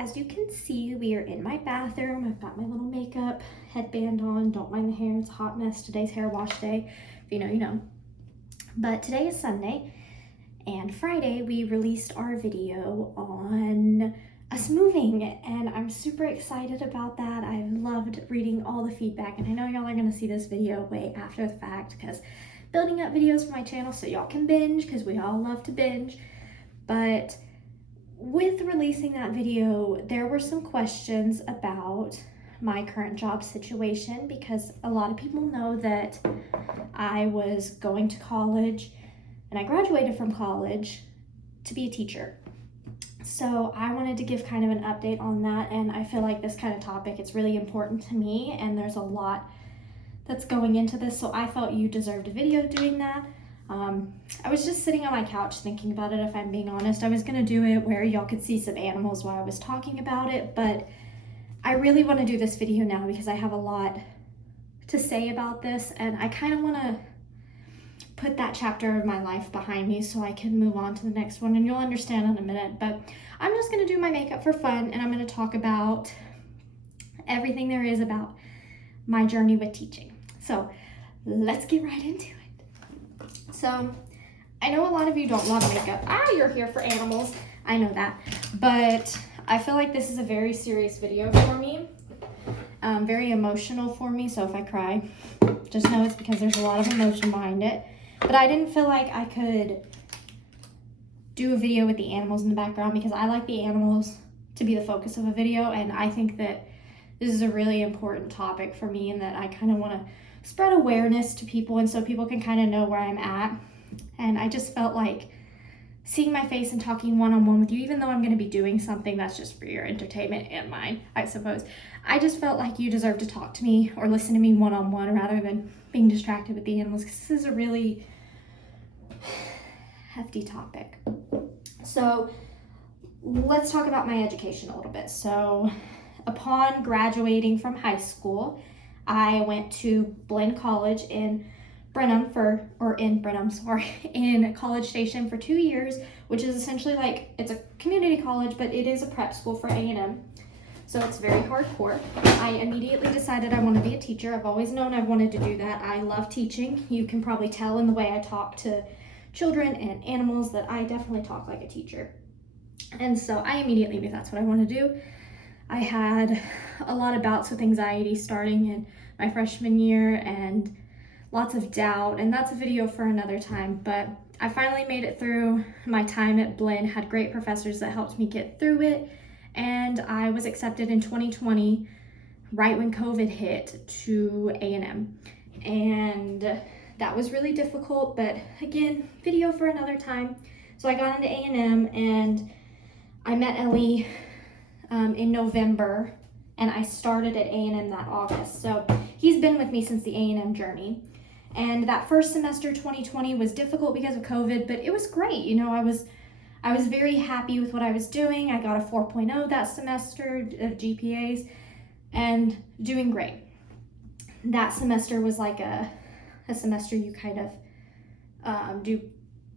as you can see, we are in my bathroom. I've got my little makeup headband on. Don't mind the hair, it's a hot mess. Today's hair wash day. If you know, you know. But today is Sunday, and Friday we released our video on us moving, and I'm super excited about that. I loved reading all the feedback, and I know y'all are gonna see this video way after the fact because building up videos for my channel so y'all can binge, because we all love to binge. But with releasing that video, there were some questions about my current job situation, because a lot of people know that I was going to college and I graduated from college to be a teacher. So I wanted to give kind of an update on that, and I feel like this kind of topic, it's really important to me, and there's a lot that's going into this, so I felt you deserved a video doing that. I was just sitting on my couch thinking about it, if I'm being honest. I was gonna do it where y'all could see some animals while I was talking about it, but I really want to do this video now because I have a lot to say about this, and I kind of want to put that chapter of my life behind me so I can move on to the next one, and you'll understand in a minute. But I'm just going to do my makeup for fun, and I'm going to talk about everything there is about my journey with teaching. So let's get right into it. So I know a lot of you don't love makeup. You're here for animals. I know that. But I feel like this is a very serious video for me. Very emotional for me. So if I cry, just know it's because there's a lot of emotion behind it. But I didn't feel like I could do a video with the animals in the background because I like the animals to be the focus of a video. And I think that this is a really important topic for me, and that I kind of want to spread awareness to people, and so people can kind of know where I'm at. And I just felt like seeing my face and talking one-on-one with you, even though I'm going to be doing something that's just for your entertainment and mine, I suppose, I just felt like you deserve to talk to me or listen to me one-on-one rather than being distracted with the animals, because this is a really hefty topic. So let's talk about my education a little bit. So upon graduating from high school, I went to Blinn College in in College Station for 2 years, which is essentially like, it's a community college, but it is a prep school for A&M. So it's very hardcore. I immediately decided I want to be a teacher. I've always known I've wanted to do that. I love teaching. You can probably tell in the way I talk to children and animals that I definitely talk like a teacher. And so I immediately knew that's what I want to do. I had a lot of bouts with anxiety starting in my freshman year and lots of doubt, and that's a video for another time. But I finally made it through my time at Blinn, had great professors that helped me get through it, and I was accepted in 2020, right when COVID hit, to A&M. And that was really difficult, but again, video for another time. So I got into A&M, and I met Ellie in November, and I started at A&M that August. So he's been with me since the A&M journey. And that first semester, 2020, was difficult because of COVID, but it was great. You know, I was very happy with what I was doing. I got a 4.0 that semester of GPAs and doing great. That semester was like a semester you kind of do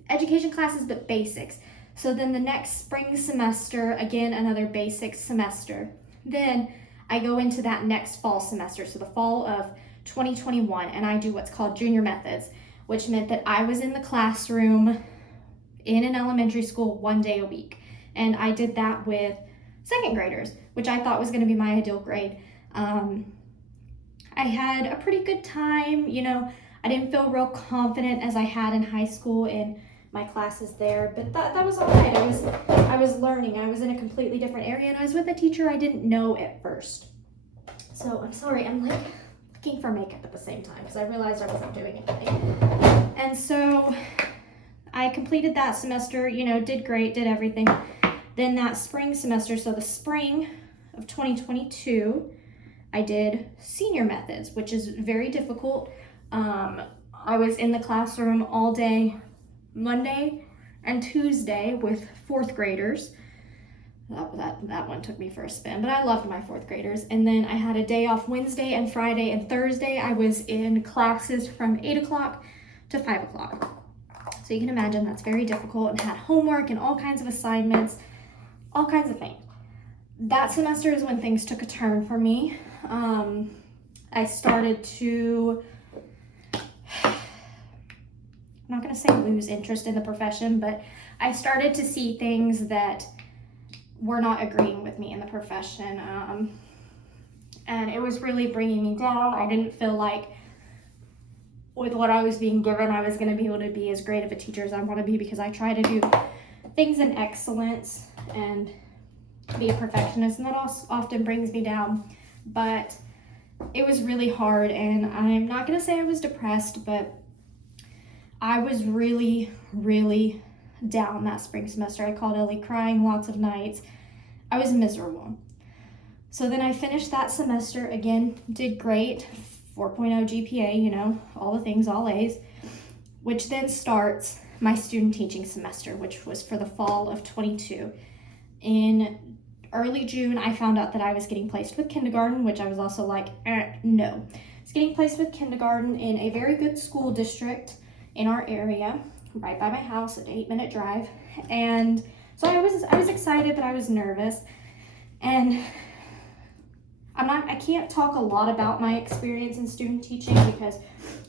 education classes, but basics. So then the next spring semester, again, another basics semester. Then I go into that next fall semester, so the fall of 2021, and I do what's called junior methods, which meant that I was in the classroom in an elementary school 1 day a week. And I did that with second graders, which I thought was going to be my ideal grade. I had a pretty good time. You know, I didn't feel real confident as I had in high school in my classes there, but that was all right. I was learning. I was in a completely different area, and I was with a teacher I didn't know at first. So I'm sorry, I'm like looking for makeup at the same time because I realized I wasn't doing anything. And so I completed that semester, you know, did great, did everything. Then that spring semester, so the spring of 2022, I did senior methods, which is very difficult. I was in the classroom all day, Monday and Tuesday, with fourth graders. That one took me for a spin, but I loved my fourth graders. And then I had a day off Wednesday and Friday, and Thursday I was in classes from 8 o'clock to 5 o'clock. So you can imagine that's very difficult, and had homework and all kinds of assignments, all kinds of things. that semester is when things took a turn for me. I started to, I'm not going to say lose interest in the profession, but I started to see things that were not agreeing with me in the profession. And it was really bringing me down. I didn't feel like with what I was being given, I was going to be able to be as great of a teacher as I want to be, because I try to do things in excellence and be a perfectionist, and that also often brings me down. But it was really hard, and I'm not going to say I was depressed, but I was really, really down that spring semester. I called Ellie crying lots of nights. I was miserable. So then I finished that semester, again, did great, 4.0 GPA, you know, all the things, all A's, which then starts my student teaching semester, which was for the fall of 22. In early June, I found out that I was getting placed with kindergarten, which I was also like, no. I was getting placed with kindergarten in a very good school district in our area, right by my house, an 8-minute drive. And so I was excited, but I was nervous. And I can't talk a lot about my experience in student teaching because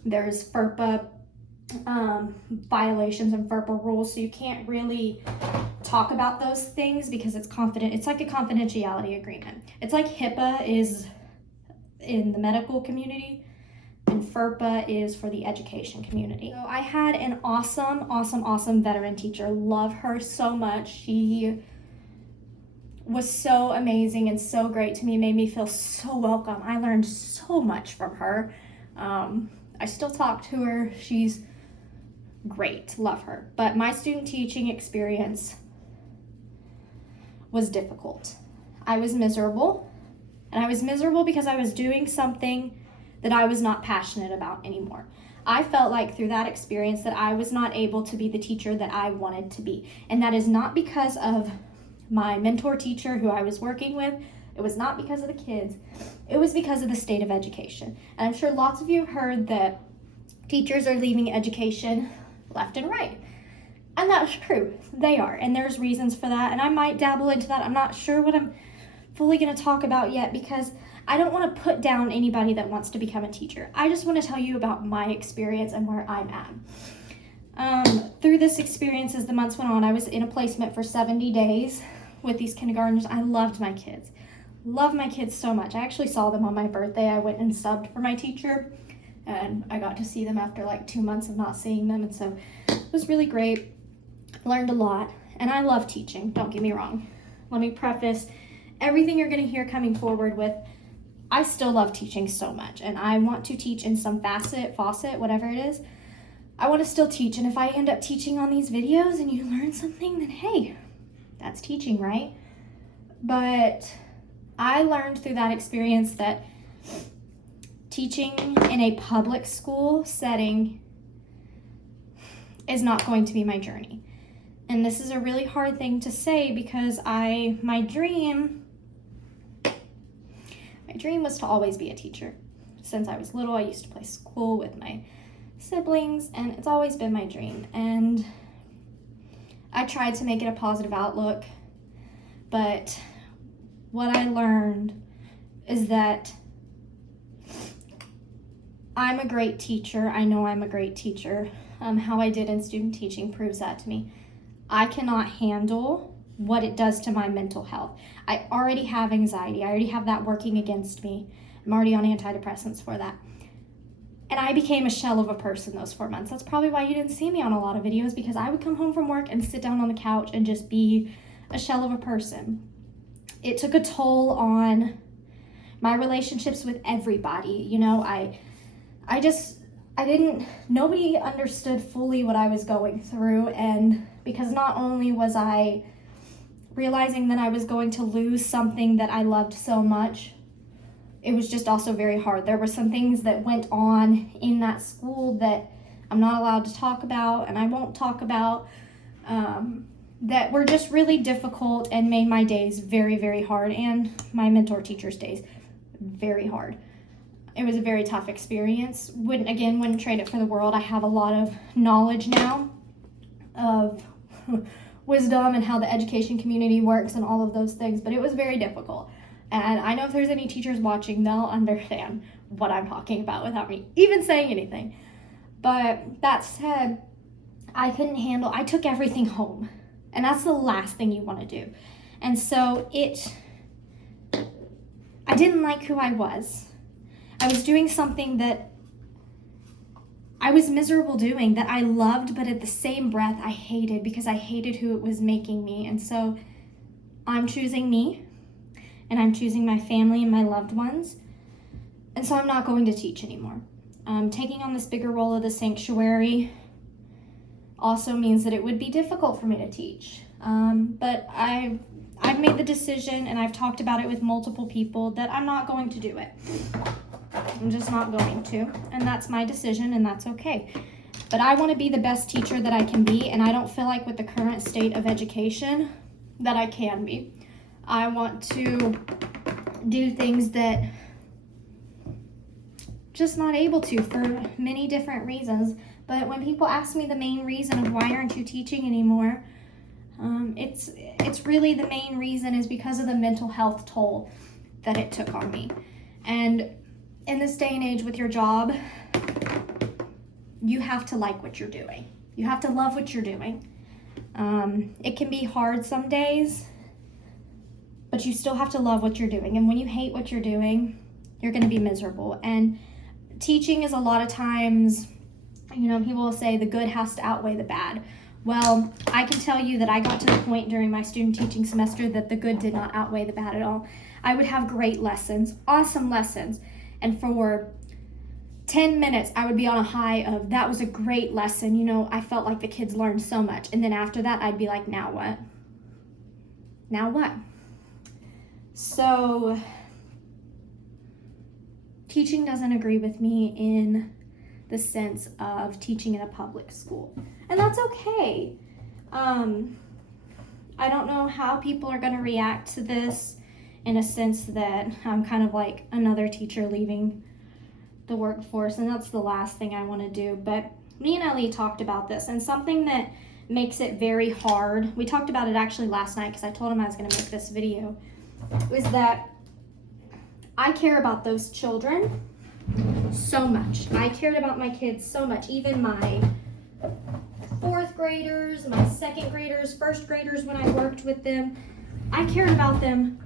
there's FERPA violations and FERPA rules, so you can't really talk about those things because it's confident. It's like a confidentiality agreement. It's like HIPAA is in the medical community and FERPA is for the education community. So I had an awesome veteran teacher. Love her so much. She was so amazing and so great to me, made me feel so welcome. I learned so much from her. I still talk to her. She's great, love her. But my student teaching experience was difficult. I was miserable, and I was miserable because I was doing something that I was not passionate about anymore. I felt like through that experience that I was not able to be the teacher that I wanted to be. And that is not because of my mentor teacher who I was working with. It was not because of the kids. It was because of the state of education. And I'm sure lots of you have heard that teachers are leaving education left and right. And that's true. They are. And there's reasons for that. And I might dabble into that. I'm not sure what I'm fully going to talk about yet because I don't want to put down anybody that wants to become a teacher. I just want to tell you about my experience and where I'm at. Through this experience, as the months went on, I was in a placement for 70 days with these kindergartners. I loved my kids. Love my kids so much. I actually saw them on my birthday. I went and subbed for my teacher, and I got to see them after like 2 months of not seeing them, and so it was really great. Learned a lot, and I love teaching, don't get me wrong. Let me preface everything you're going to hear coming forward with, I still love teaching so much, and I want to teach in some faucet, whatever it is. I want to still teach, and if I end up teaching on these videos and you learn something, then hey, that's teaching, right? But I learned through that experience that teaching in a public school setting is not going to be my journey. And this is a really hard thing to say because my dream was to always be a teacher. Since I was little, I used to play school with my siblings, and it's always been my dream. And I tried to make it a positive outlook, but what I learned is that I'm a great teacher. I know I'm a great teacher. How I did in student teaching proves that to me. I cannot handle what it does to my mental health. I already have anxiety. I already have that working against me. I'm already on antidepressants for that. And I became a shell of a person those 4 months. That's probably why you didn't see me on a lot of videos, because I would come home from work and sit down on the couch and just be a shell of a person. It took a toll on my relationships with everybody. You know, nobody understood fully what I was going through, and because not only was I realizing that I was going to lose something that I loved so much, it was just also very hard. There were some things that went on in that school that I'm not allowed to talk about, and I won't talk about, that were just really difficult and made my days very, very hard, and my mentor teacher's days very hard. It was a very tough experience. Wouldn't trade it for the world. I have a lot of knowledge now of wisdom and how the education community works and all of those things, but it was very difficult. And I know if there's any teachers watching, they'll understand what I'm talking about without me even saying anything. But that said, I took everything home. And that's the last thing you want to do. And so I didn't like who I was. I was doing something that I was miserable doing, that I loved, but at the same breath I hated, because I hated who it was making me. And so I'm choosing me, and I'm choosing my family and my loved ones. And so I'm not going to teach anymore. Taking on this bigger role of the sanctuary also means that it would be difficult for me to teach. But I've made the decision, and I've talked about it with multiple people, that I'm not going to do it. I'm just not going to, and that's my decision, and that's okay. But I want to be the best teacher that I can be, and I don't feel like with the current state of education that I can be. I want to do things that just not able to for many different reasons. But when people ask me the main reason of why aren't you teaching anymore, it's really the main reason is because of the mental health toll that it took on me. And in this day and age with your job, you have to like what you're doing. You have to love what you're doing. It can be hard some days, but you still have to love what you're doing. And when you hate what you're doing, you're going to be miserable. And teaching is a lot of times, people will say the good has to outweigh the bad. Well, I can tell you that I got to the point during my student teaching semester that the good did not outweigh the bad at all. I would have great lessons, awesome lessons, and for 10 minutes I would be on a high of, that was a great lesson, I felt like the kids learned so much. And then after that I'd be like, now what? Now what? So teaching doesn't agree with me in the sense of teaching in a public school. And that's okay. I don't know how people are going to react to this, in a sense that I'm kind of like another teacher leaving the workforce, and that's the last thing I want to do. But me and Ellie talked about this, and something that makes it very hard, we talked about it actually last night because I told him I was going to make this video, is that I care about those children so much. I cared about my kids so much, even my fourth graders, my second graders, first graders when I worked with them. I cared about them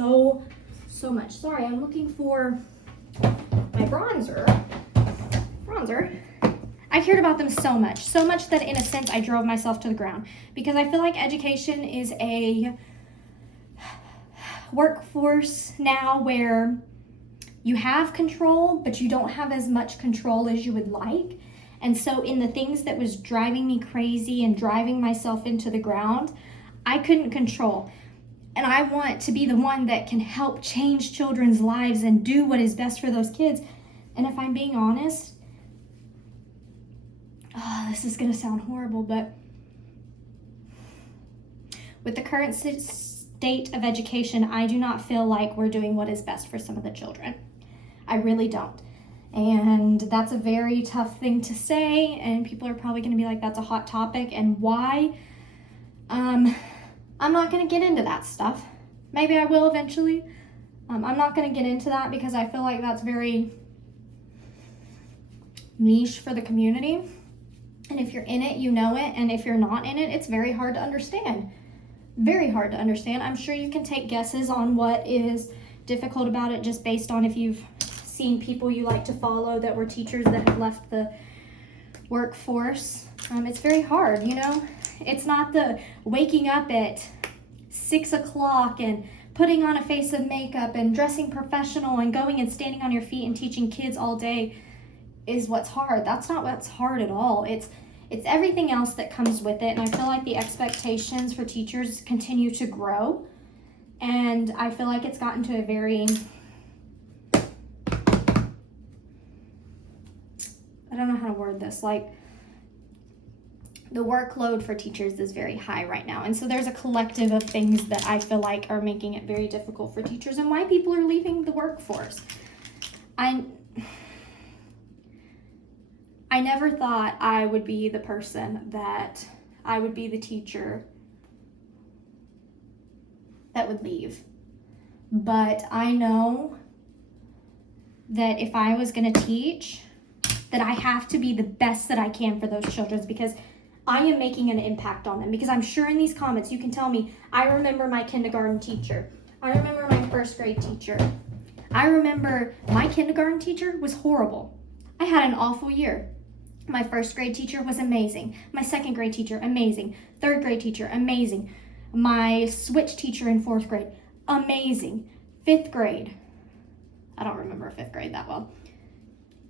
so much. Sorry, I'm looking for my bronzer. I cared about them so much that in a sense I drove myself to the ground, because I feel like education is a workforce now where you have control, but you don't have as much control as you would like. And so in the things that was driving me crazy and driving myself into the ground, I couldn't control. And I want to be the one that can help change children's lives and do what is best for those kids. And if I'm being honest, this is going to sound horrible, but with the current state of education, I do not feel like we're doing what is best for some of the children. I really don't. And that's a very tough thing to say, and people are probably going to be like, that's a hot topic, and why? I'm not going to get into that stuff. Maybe I will eventually. I'm not going to get into that because I feel like that's very niche for the community. And if you're in it, you know it. And if you're not in it, it's very hard to understand. Very hard to understand. I'm sure you can take guesses on what is difficult about it just based on if you've seen people you like to follow that were teachers that have left the workforce. It's very hard, It's not the waking up at 6 o'clock and putting on a face of makeup and dressing professional and going and standing on your feet and teaching kids all day is what's hard. That's not what's hard at all. It's everything else that comes with it. And I feel like the expectations for teachers continue to grow. And I feel like it's gotten to a very, I don't know how to word this, like the workload for teachers is very high right now. And so there's a collective of things that I feel like are making it very difficult for teachers and why people are leaving the workforce. I never thought I would be the person that I would be the teacher that would leave. But I know that if I was going to teach, that I have to be the best that I can for those children, because I am making an impact on them. Because I'm sure in these comments you can tell me, I remember my kindergarten teacher. I remember my first grade teacher. I remember my kindergarten teacher was horrible. I had an awful year. My first grade teacher was amazing. My second grade teacher, amazing. Third grade teacher, amazing. My switch teacher in fourth grade, amazing. Fifth grade, I don't remember fifth grade that well.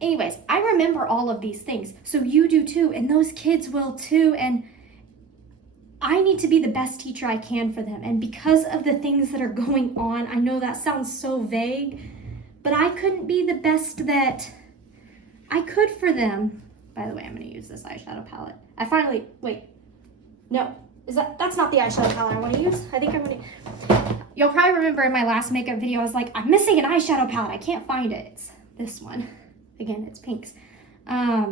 Anyways, I remember all of these things. So you do too, and those kids will too. And I need to be the best teacher I can for them. And because of the things that are going on, I know that sounds so vague, but I couldn't be the best that I could for them. By the way, I'm going to use this eyeshadow palette. That's not the eyeshadow palette I want to use. I think I'm going to, you'll probably remember in my last makeup video, I was like, I'm missing an eyeshadow palette. I can't find it. It's this one. Again, it's pinks. I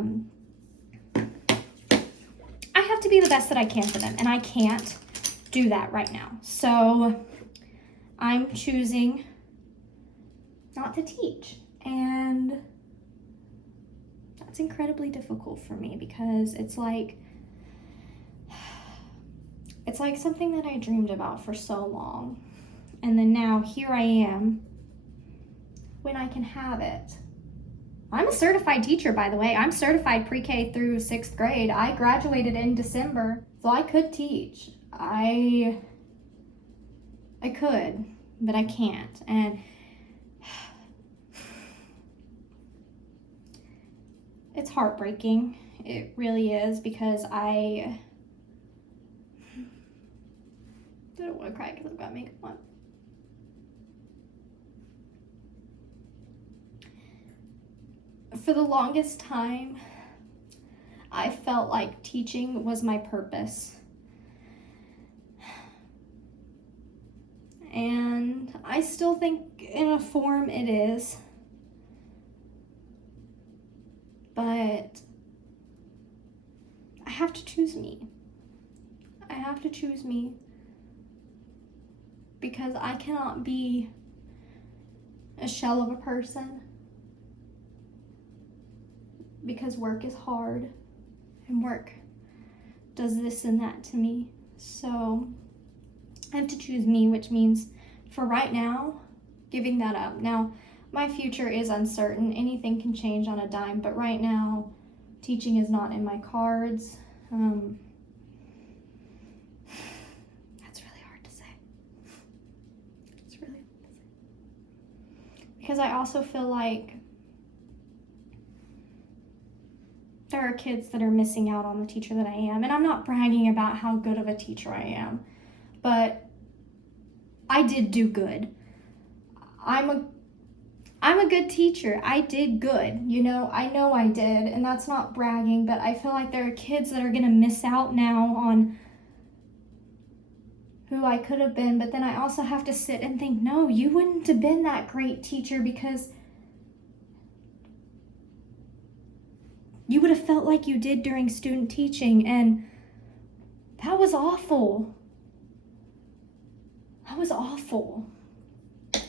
have to be the best that I can for them, and I can't do that right now. So I'm choosing not to teach, and that's incredibly difficult for me because it's like something that I dreamed about for so long, and then now here I am when I can have it. I'm a certified teacher, by the way. I'm certified pre-K through 6th grade. I graduated in December, so I could teach. I could, but I can't. And it's heartbreaking. It really is, because I don't want to cry because I've got makeup on. For the longest time, I felt like teaching was my purpose. And I still think in a form it is. But I have to choose me. I have to choose me. Because I cannot be a shell of a person. Because work is hard, and work does this and that to me. So I have to choose me, which means for right now, giving that up. Now, my future is uncertain. Anything can change on a dime, but right now, teaching is not in my cards. That's really hard to say. It's really hard to say. Because I also feel like there are kids that are missing out on the teacher that I am. And I'm not bragging about how good of a teacher I am, but I did do good. I'm a good teacher. I did good, I know I did, and that's not bragging, but I feel like there are kids that are gonna miss out now on who I could have been. But then I also have to sit and think, no, you wouldn't have been that great teacher because you would have felt like you did during student teaching, and that was awful. That was awful. It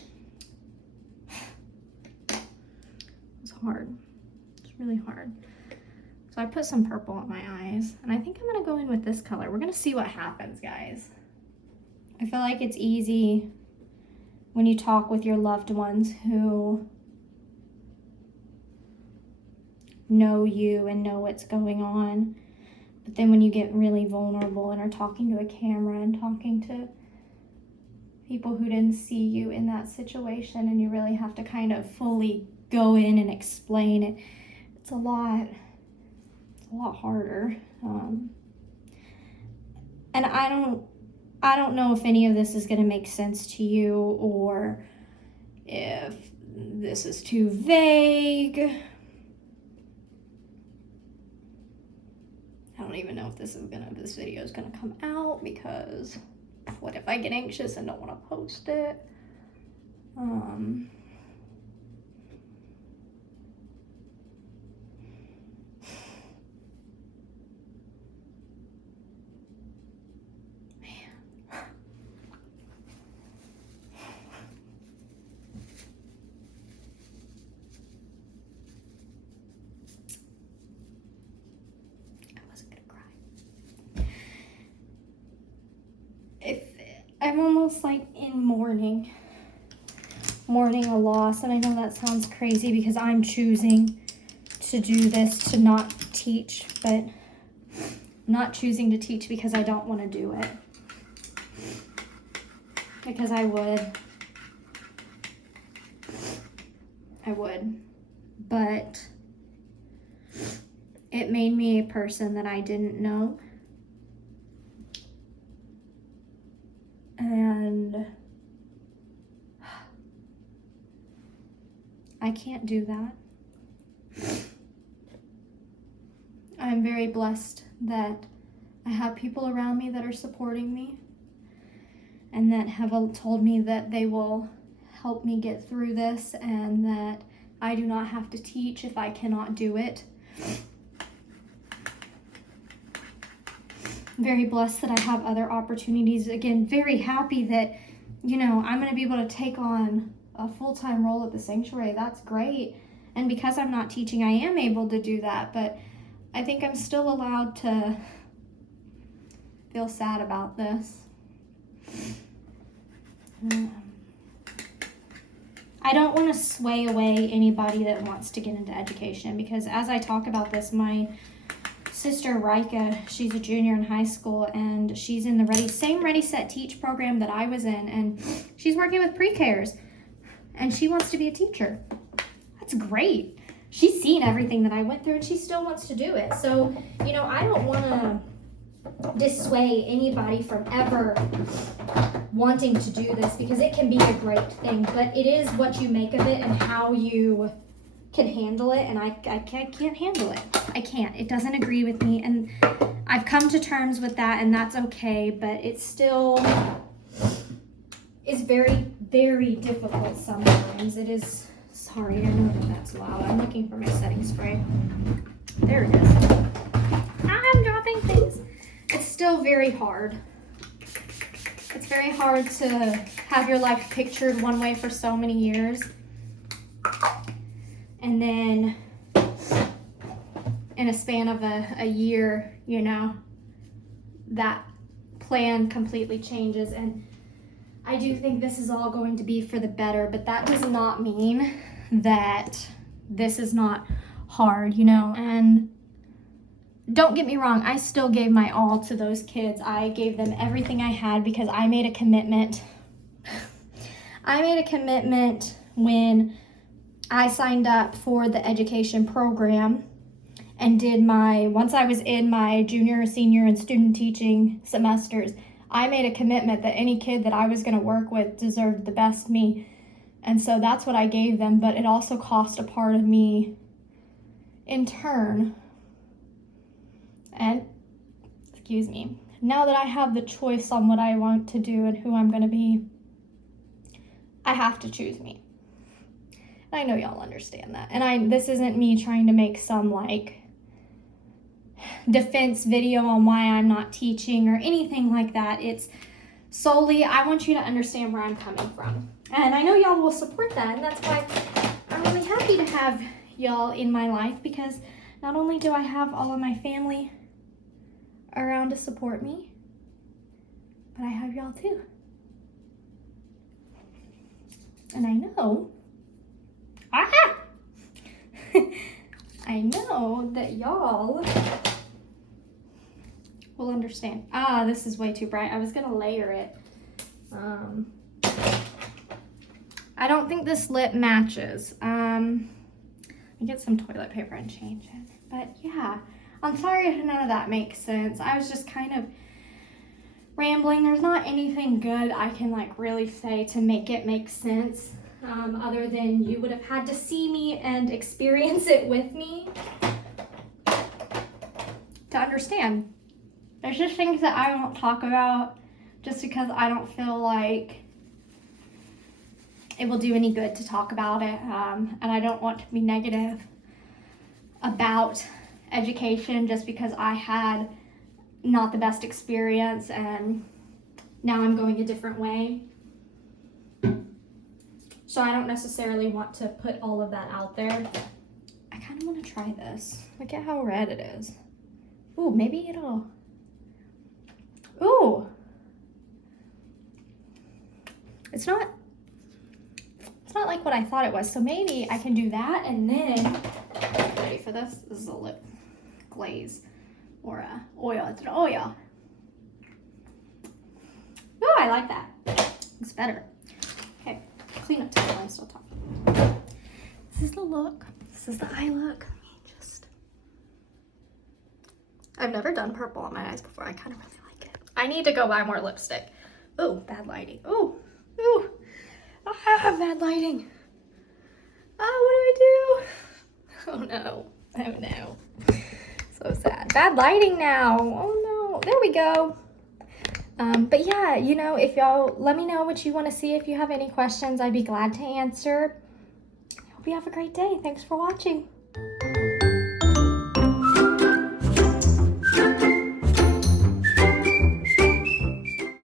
was hard. It's really hard. So I put some purple on my eyes, and I think I'm gonna go in with this color. We're gonna see what happens, guys. I feel like it's easy when you talk with your loved ones who know you and know what's going on. But then when you get really vulnerable and are talking to a camera and talking to people who didn't see you in that situation, and you really have to kind of fully go in and explain it, it's a lot harder. And I don't know if any of this is going to make sense to you, or if this is too vague. I don't even know if this video is gonna come out, because what if I get anxious and don't want to post it? I'm almost like in mourning a loss. And I know that sounds crazy because I'm choosing to do this, to not teach, but I'm not choosing to teach because I don't want to do it. Because I would. But it made me a person that I didn't know. And I can't do that. I'm very blessed that I have people around me that are supporting me and that have told me that they will help me get through this and that I do not have to teach if I cannot do it. Very blessed that I have other opportunities. Again, very happy that, I'm going to be able to take on a full-time role at the sanctuary. That's great. And because I'm not teaching, I am able to do that. But I think I'm still allowed to feel sad about this. I don't want to sway away anybody that wants to get into education, because as I talk about this, my sister Rika, she's a junior in high school, and she's in the same Ready, Set, Teach program that I was in, and she's working with pre-Ks, and she wants to be a teacher. That's great. She's seen everything that I went through, and she still wants to do it. So, I don't want to dissuade anybody from ever wanting to do this, because it can be a great thing, but it is what you make of it and how you can handle it, and I can't handle it. I can't. It doesn't agree with me, and I've come to terms with that, and that's okay, but it still is very, very difficult sometimes. It is. Sorry, I know that's loud. I'm looking for my setting spray. There it is. I'm dropping things. It's still very hard. It's very hard to have your life pictured one way for so many years, and then in a span of a year, that plan completely changes. And I do think this is all going to be for the better, but that does not mean that this is not hard, and don't get me wrong, I still gave my all to those kids. I gave them everything I had because I made a commitment. I made a commitment when I signed up for the education program and once I was in my junior, senior, and student teaching semesters, I made a commitment that any kid that I was going to work with deserved the best me. And so that's what I gave them, but it also cost a part of me in turn. And, now that I have the choice on what I want to do and who I'm going to be, I have to choose me. And I know y'all understand that. And this isn't me trying to make some, defense video on why I'm not teaching or anything like that. It's solely, I want you to understand where I'm coming from. And I know y'all will support that, and that's why I'm really happy to have y'all in my life, because not only do I have all of my family around to support me, but I have y'all too. And I know I know that y'all will understand. This is way too bright. I was gonna layer it. I don't think this lip matches. Let me get some toilet paper and change it. But yeah, I'm sorry if none of that makes sense. I was just kind of rambling. There's not anything good I can really say to make it make sense, other than you would have had to see me and experience it with me to understand. There's just things that I won't talk about just because I don't feel like it will do any good to talk about it, and I don't want to be negative about education just because I had not the best experience and now I'm going a different way. So I don't necessarily want to put all of that out there. I kind of want to try this. Look at how red it is. Ooh, maybe it'll... Ooh! it's not like what I thought it was. So maybe I can do that, and then, ready for this? This is a lip glaze or a oil. It's an oil. Oh, I like that. It's better. Okay, clean up time while I'm still talking. This is the look. This is the eye look. I've never done purple on my eyes before. I kind of really like it. I need to go buy more lipstick. Oh, bad lighting. Oh, ooh. Ah, bad lighting. Oh, what do I do? Oh no. Oh no. So sad. Bad lighting now. Oh no. There we go. But yeah, you know, if y'all let me know what you want to see. If you have any questions, I'd be glad to answer. I hope you have a great day. Thanks for watching.